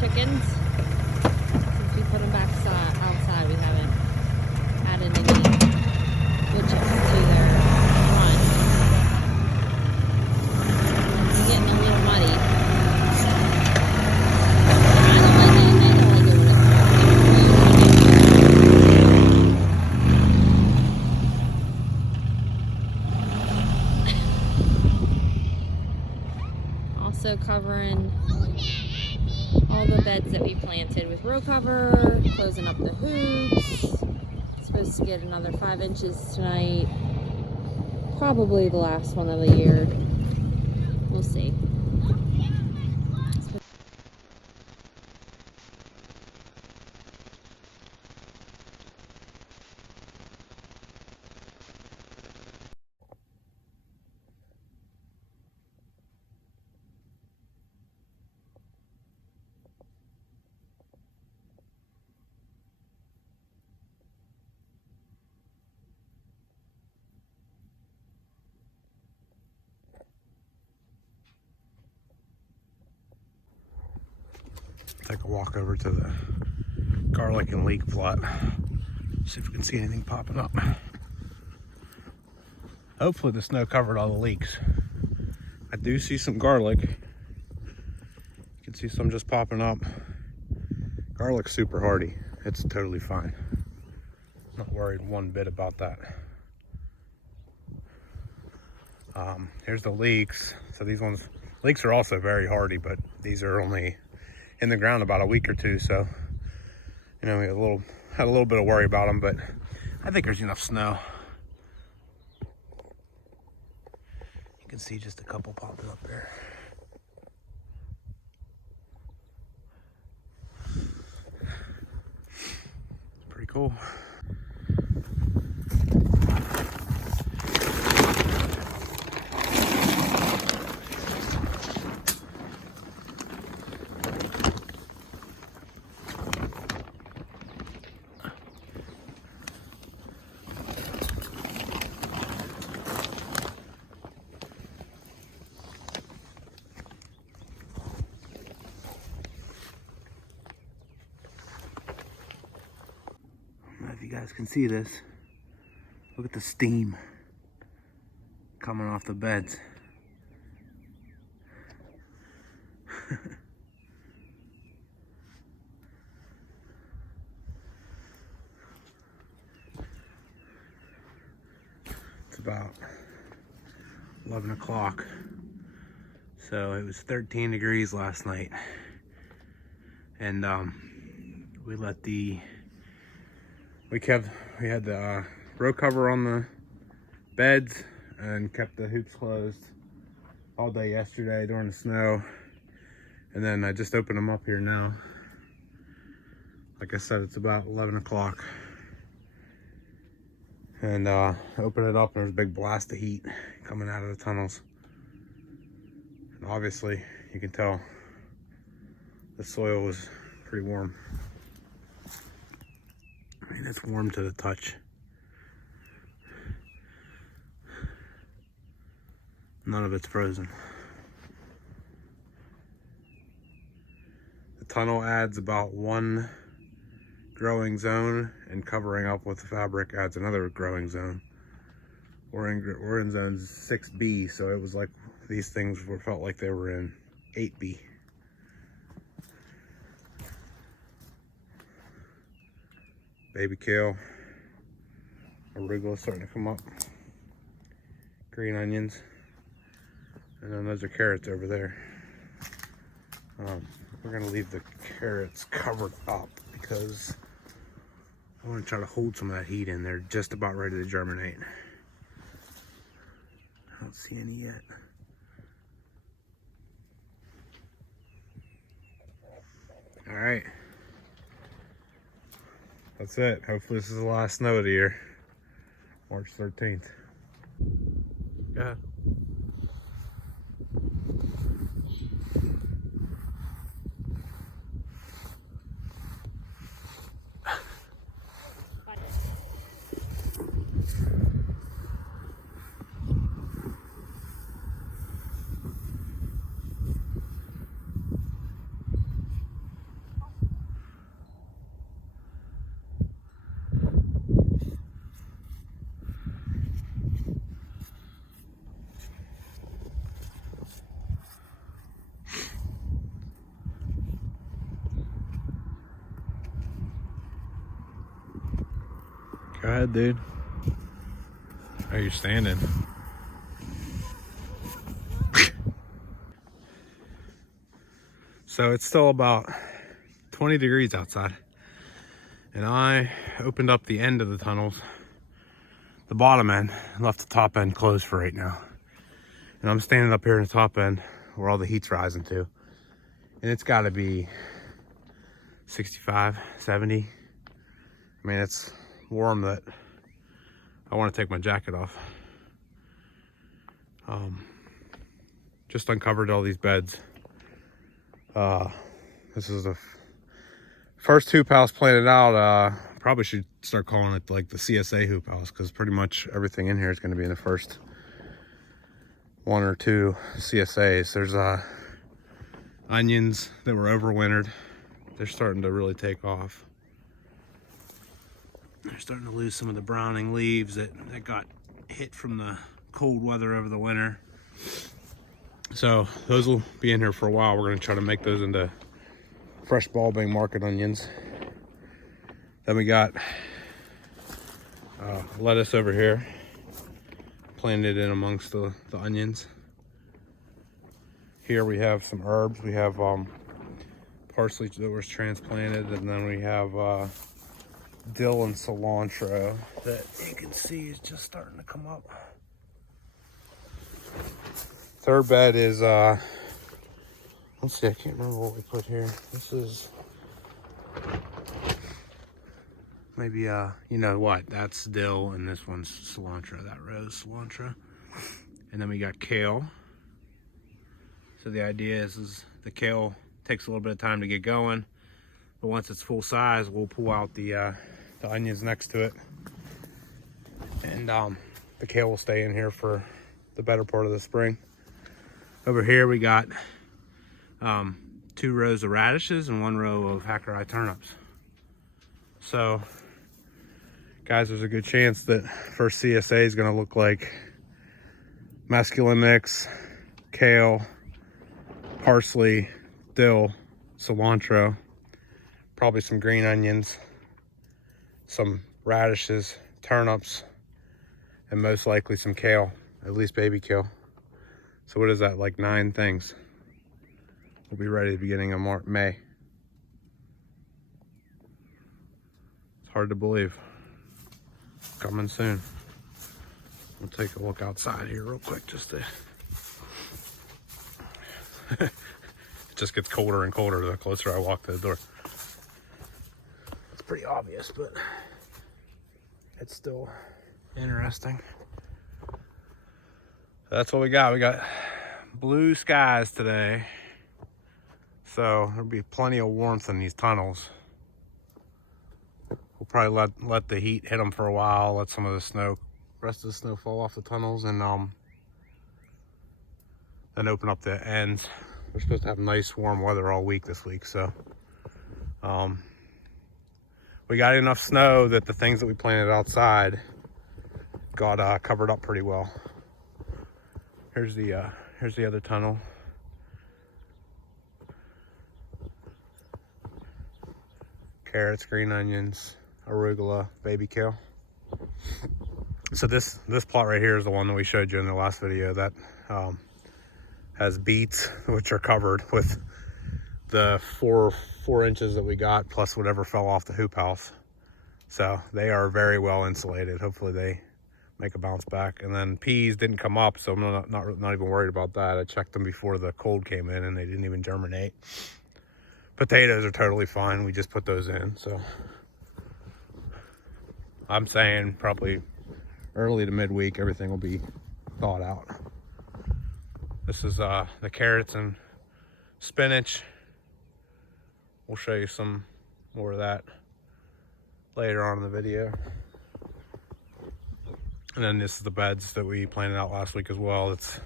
chickens. Since we put them back outside, we haven't added any wood chips to their run. It's getting a little muddy. Also covering all the beds that we planted with row cover, closing up the hoops. Supposed to get another 5 inches tonight. Probably the last one of the year. We'll see. Take a walk over to the garlic and leek plot. See if we can see anything popping up. Hopefully the snow covered all the leeks. I do see some garlic. You can see some just popping up. Garlic's super hardy. It's totally fine. Not worried one bit about that. Here's the leeks. So these leeks are also very hardy, but these are only in the ground about a week or two, so you know, we had a little bit of worry about them, but I think there's enough snow. You can see just a couple popping up there. Pretty cool. I don't know if you guys can see this. Look at the steam coming off the beds. It's about 11 o'clock. So it was 13 degrees last night. And we had the row cover on the beds and kept the hoops closed all day yesterday during the snow. And then I just opened them up here now. Like I said, it's about 11 o'clock. And open it up and there's a big blast of heat coming out of the tunnels. And obviously you can tell the soil was pretty warm. I mean, it's warm to the touch. None of it's frozen. The tunnel adds about 1 growing zone, and covering up with the fabric adds another growing zone. We're in zone 6B, so it was like these things felt like they were in 8B. Baby kale, arugula starting to come up, green onions, and then those are carrots over there. We're gonna leave the carrots covered up because I want to try to hold some of that heat in. They're just about ready to germinate. I don't see any yet. All right. That's it. Hopefully this is the last snow of the year. March 13th. Yeah. Go ahead, dude. Oh, you're standing. So it's still about 20 degrees outside. And I opened up the end of the tunnels, the bottom end, and left the top end closed for right now. And I'm standing up here in the top end where all the heat's rising to. And it's gotta be 65, 70. I mean, it's warm that I want to take my jacket off. Just uncovered all these beds. This is the first hoop house planted out. Probably should start calling it like the CSA hoop house, because pretty much everything in here is going to be in the first 1 or 2 CSAs. There's onions that were overwintered. They're starting to really take off. They're starting to lose some of the browning leaves that got hit from the cold weather over the winter. So those will be in here for a while. We're going to try to make those into fresh bulbing market onions. Then we got lettuce over here, planted in amongst the onions. Here we have some herbs. We have parsley that was transplanted, and then we have dill and cilantro that you can see is just starting to come up. Third bed is let's see, I can't remember what we put here. This is maybe you know what, that's dill, and this one's cilantro, that rose cilantro. And then we got kale. So the idea is the kale takes a little bit of time to get going, but once it's full size, we'll pull out the onions next to it, and the kale will stay in here for the better part of the spring. Over here we got 2 rows of radishes and 1 row of hackeri turnips. So guys, there's a good chance that first CSA is going to look like mesclun mix, kale, parsley, dill, cilantro, probably some green onions, some radishes, turnips, and most likely some kale, at least baby kale. So what is that, like 9 things? We'll be ready at the beginning of May. It's hard to believe. Coming soon. We'll take a look outside here real quick just to... It just gets colder and colder the closer I walk to the door. It's pretty obvious, but it's still interesting. That's what we got. We got blue skies today. So there'll be plenty of warmth in these tunnels. We'll probably let the heat hit them for a while, let some of the rest of the snow fall off the tunnels, and then open up the ends. We're supposed to have nice warm weather all week this week, so we got enough snow that the things that we planted outside got covered up pretty well. Here's the other tunnel. Carrots, green onions, arugula, baby kale. So this plot right here is the one that we showed you in the last video that has beets, which are covered with the four inches that we got, plus whatever fell off the hoop house. So they are very well insulated. Hopefully they make a bounce back. And then peas didn't come up, so I'm not even worried about that. I checked them before the cold came in and they didn't even germinate. Potatoes are totally fine. We just put those in. So I'm saying probably early to midweek, everything will be thawed out. This is the carrots and spinach. We'll show you some more of that later on in the video. And then this is the beds that we planted out last week as well. It's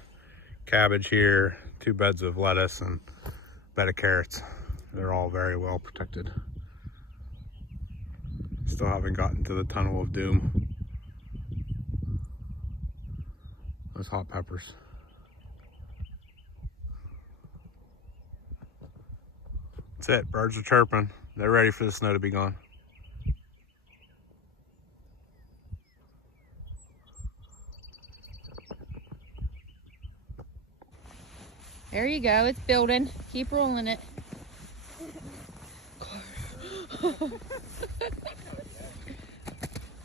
cabbage here, 2 beds of lettuce, and a bed of carrots. They're all very well protected. Still haven't gotten to the tunnel of doom. Those hot peppers. That's it. Birds are chirping. They're ready for the snow to be gone. There you go. It's building. Keep rolling it.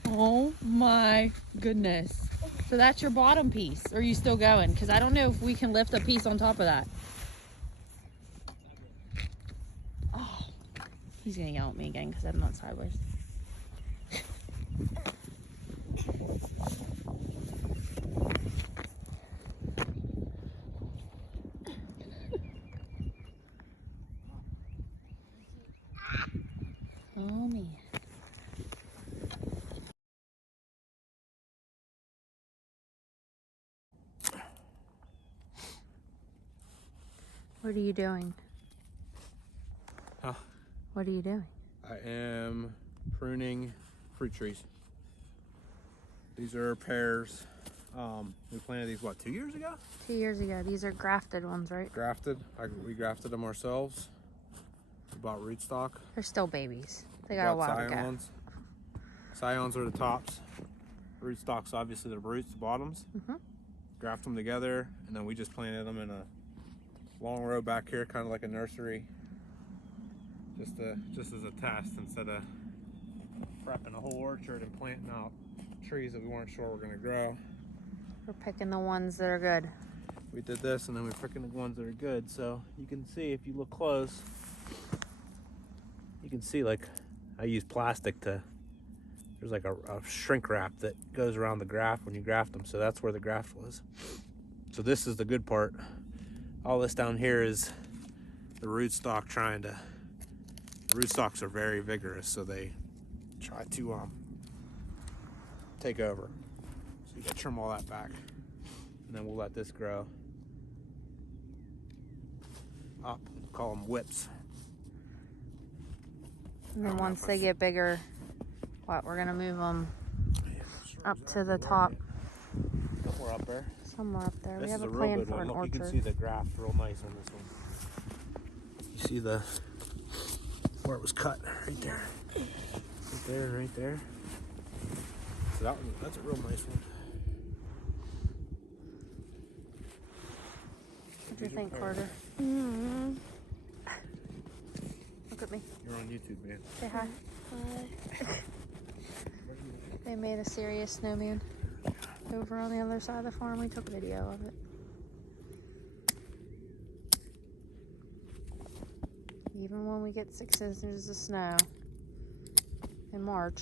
Oh my goodness. So that's your bottom piece. Or are you still going? Because I don't know if we can lift a piece on top of that. Oh, he's going to yell at me again because I'm not sideways. Oh man. What are you doing? Huh? What are you doing? I am pruning fruit trees. These are pears. We planted these, what, 2 years ago? 2 years ago. These are grafted ones, right? Grafted. We grafted them ourselves. We bought rootstock. They're still babies. They got a while to go. Scions are the tops. Rootstocks, obviously, the roots, the bottoms. Graft them together, and then we just planted them in a long row back here, kind of like a nursery. Just as a test, instead of prepping a whole orchard and planting out trees that we weren't sure were going to grow. We're picking the ones that are good. We did this, and then we're picking the ones that are good. So you can see, if you look close, you can see, like, I use plastic to, there's like a shrink wrap that goes around the graft when you graft them. So that's where the graft was. So this is the good part. All this down here is the rootstock rootstocks are very vigorous, so they try to take over. So you gotta trim all that back, and then we'll let this grow up. Call them whips. And then once they get bigger, we're gonna move them up to the top. Somewhere up there. Somewhere up there. We have a real plan good for one. an Look, orchard. you can see the graft real nice on this one. You see where it was cut right there. Right there, right there. So that's a real nice one. What do you think, Carter? Look at me. You're on YouTube, man. Say hi. They made a serious snowman over on the other side of the farm. We took a video of it. Even when we get 6 inches of snow in March,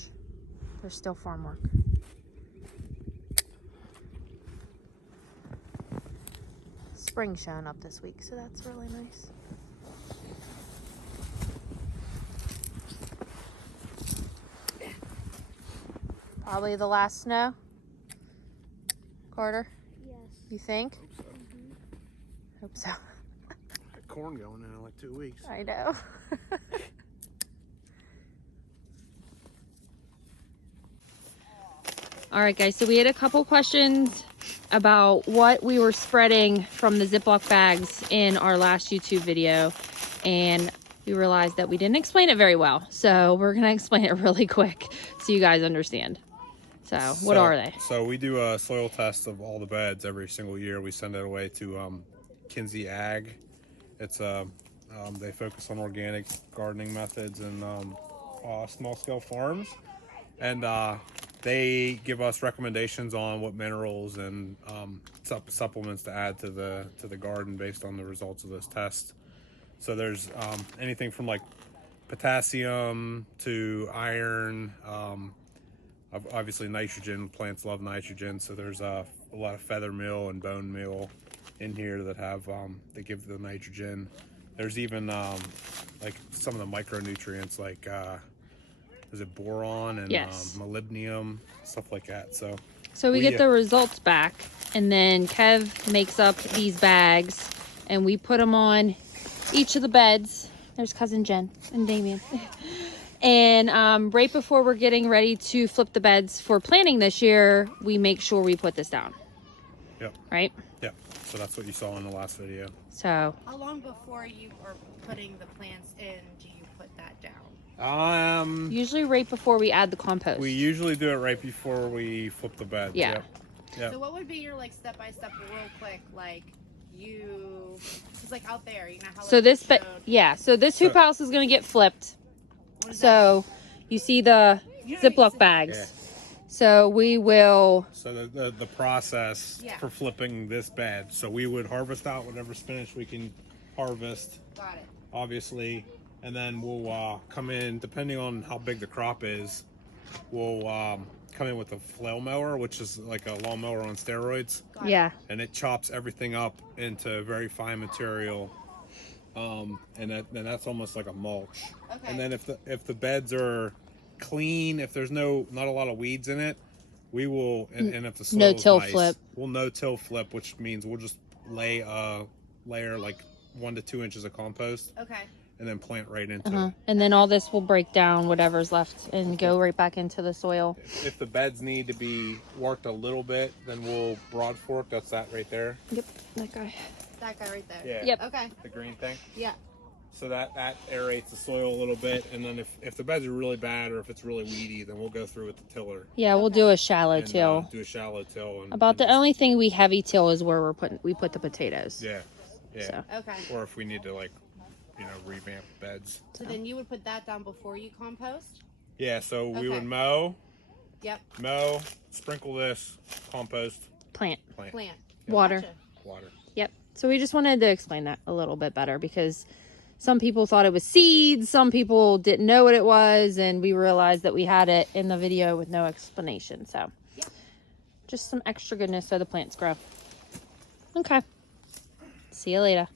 there's still farm work. Spring's showing up this week, so that's really nice. Probably the last snow. Carter? Yes. You think? Hope so. Hope so. Got corn going in like 2 weeks. I know. All right, guys, so we had a couple questions about what we were spreading from the Ziploc bags in our last YouTube video, and we realized that we didn't explain it very well. So we're gonna explain it really quick so you guys understand. So what are they? So we do a soil test of all the beds every single year. We send it away to Kinsey Ag. It's they focus on organic gardening methods and small scale farms, and they give us recommendations on what minerals and supplements to add to the garden based on the results of those tests. So there's anything from like potassium to iron, obviously nitrogen. Plants love nitrogen, so there's a lot of feather meal and bone meal in here that have they give the nitrogen. There's even like some of the micronutrients like is it boron and Yes. molybdenum, stuff like that. So we get the results back, and then Kev makes up these bags, and we put them on each of the beds. There's cousin Jen and Damien. And right before we're getting ready to flip the beds for planting this year, we make sure we put this down. Yep. Right? Yep. So that's what you saw in the last video. So How long before you are putting the plants in do you put that down? usually right before we add the compost. We usually do it right before we flip the beds. Yeah. Yep. Yep. So what would be your like step-by-step real quick, like it's like out there, you know how So like, this, you but showed- yeah, so this hoop house is going to get flipped. what is So you see the You know, Ziploc you- bags. Yeah. So we will, So the process Yeah. for flipping this bed. So we would harvest out whatever spinach we can harvest, Got it. obviously, and then we'll come in, depending on how big the crop is, we'll come in with a flail mower, which is like a lawnmower on steroids, Got it. yeah. and it chops everything up into very fine material. And that's almost like a mulch. Okay. And then if the beds are clean, if there's not a lot of weeds in it, we will, and if the soil is No-till nice, flip. we'll no-till flip, which means we'll just lay a layer like 1 to 2 inches of compost Okay. and then plant right into it. And then all this will break down whatever's left and go right back into the soil. If the beds need to be worked a little bit, then we'll broad fork. That's that right there. Yep, that guy. That guy right there. Yeah. Yep. Okay. The green thing. Yeah. So that aerates the soil a little bit, and then if the beds are really bad or if it's really weedy, then we'll go through with the tiller Yeah, we'll do a shallow and till. do a shallow till. And, About and the just- only thing we heavy till is where we put the potatoes. Yeah, yeah. So. Okay. Or if we need to revamp beds. So then you would put that down before you compost? Yeah. So we Okay. would mow, Yep. sprinkle this, compost, Plant. plant, Plant. Water. Gotcha. water. Yep. So we just wanted to explain that a little bit better because some people thought it was seeds, some people didn't know what it was, and we realized that we had it in the video with no explanation. So Yeah. just some extra goodness so the plants grow. Okay. See you later.